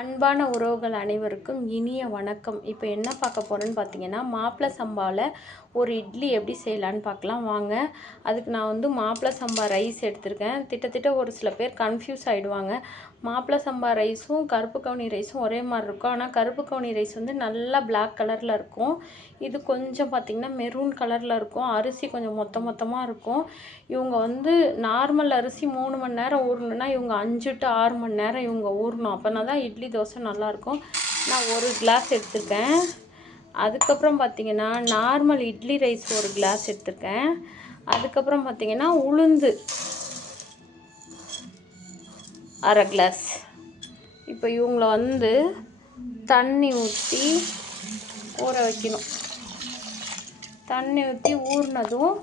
அன்பான உறவுகள் அனைவருக்கும் இனிய வணக்கம். இப்போ என்ன பார்க்க போகிறேன்னு பார்த்தீங்கன்னா, மாப்பிள சம்பாவில் ஒரு இட்லி எப்படி செய்யலான்னு பார்க்கலாம் வாங்க. அதுக்கு நான் வந்து மாப்பிள சம்பா ரைஸ் எடுத்திருக்கேன். கிட்டத்தட்ட ஒரு சில பேர் கன்ஃபியூஸ் ஆகிடுவாங்க. மாப்பிள சம்பா ரைஸும் கருப்பு கவுனி ரைஸும் ஒரே மாதிரி இருக்கும். ஆனால் கருப்பு கவுனி ரைஸ் வந்து நல்லா பிளாக் கலரில் இருக்கும். இது கொஞ்சம் பார்த்திங்கன்னா மெரூன் கலரில் இருக்கும். அரிசி கொஞ்சம் மொத்தமாக இருக்கும். இவங்க வந்து நார்மல் அரிசி 3 மணி நேரம் ஊறணுன்னா இவங்க 5 to 6 மணி நேரம் இவங்க ஊறணும். அப்போனா தான் இட்லி தோசை நல்லாயிருக்கும். நான் 1 கிளாஸ் எடுத்திருக்கேன். அதுக்கப்புறம் பார்த்திங்கன்னா நார்மல் இட்லி ரைஸ் 1 கிளாஸ் எடுத்திருக்கேன். அதுக்கப்புறம் பார்த்திங்கன்னா உளுந்து 1/2 கிளாஸ். இப்போ இவங்கள வந்து தண்ணி ஊற்றி ஊற வைக்கணும். தண்ணி ஊற்றி ஊறினதும்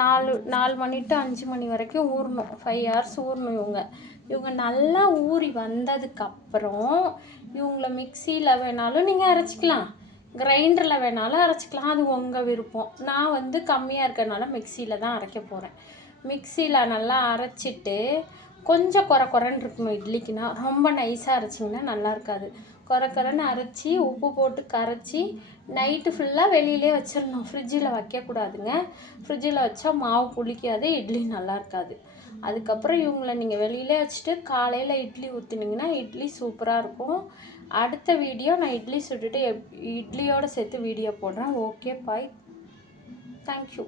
4 மணி to 5 மணி வரைக்கும் ஊறணும். 5 hours ஊறணும். இவங்க நல்லா ஊறி வந்ததுக்கப்புறம் இவங்கள மிக்சியில் வேணாலும் நீங்கள் அரைச்சிக்கலாம், கிரைண்டரில் வேணாலும் அரைச்சிக்கலாம். அது உங்கள் விருப்பம். நான் வந்து கம்மியாக இருக்கிறனால மிக்சியில் தான் அரைக்க போகிறேன். மிக்சியில் நல்லா அரைச்சிட்டு கொஞ்சம் குறன்னு இருக்கணும் இட்லிக்குன்னா. ரொம்ப நைஸாக அரைச்சிங்கன்னா நல்லா இருக்காது. குறன்னு அரைச்சி உப்பு போட்டு கரைச்சி நைட்டு ஃபுல்லாக வெளியிலே வச்சிடணும். ஃப்ரிட்ஜில் வைக்கக்கூடாதுங்க. ஃப்ரிட்ஜில் வச்சா மாவு புளிக்காது, இட்லி நல்லா இருக்காது. அதுக்கப்புறம் இவங்கள நீங்கள் வெளியிலே வச்சுட்டு காலையில் இட்லி ஊற்றுனீங்கன்னா இட்லி சூப்பராக இருக்கும். அடுத்த வீடியோ நான் இட்லி சுட்டுட்டு இட்லியோடு சேர்த்து வீடியோ போடுறேன். Okay bye, thank you.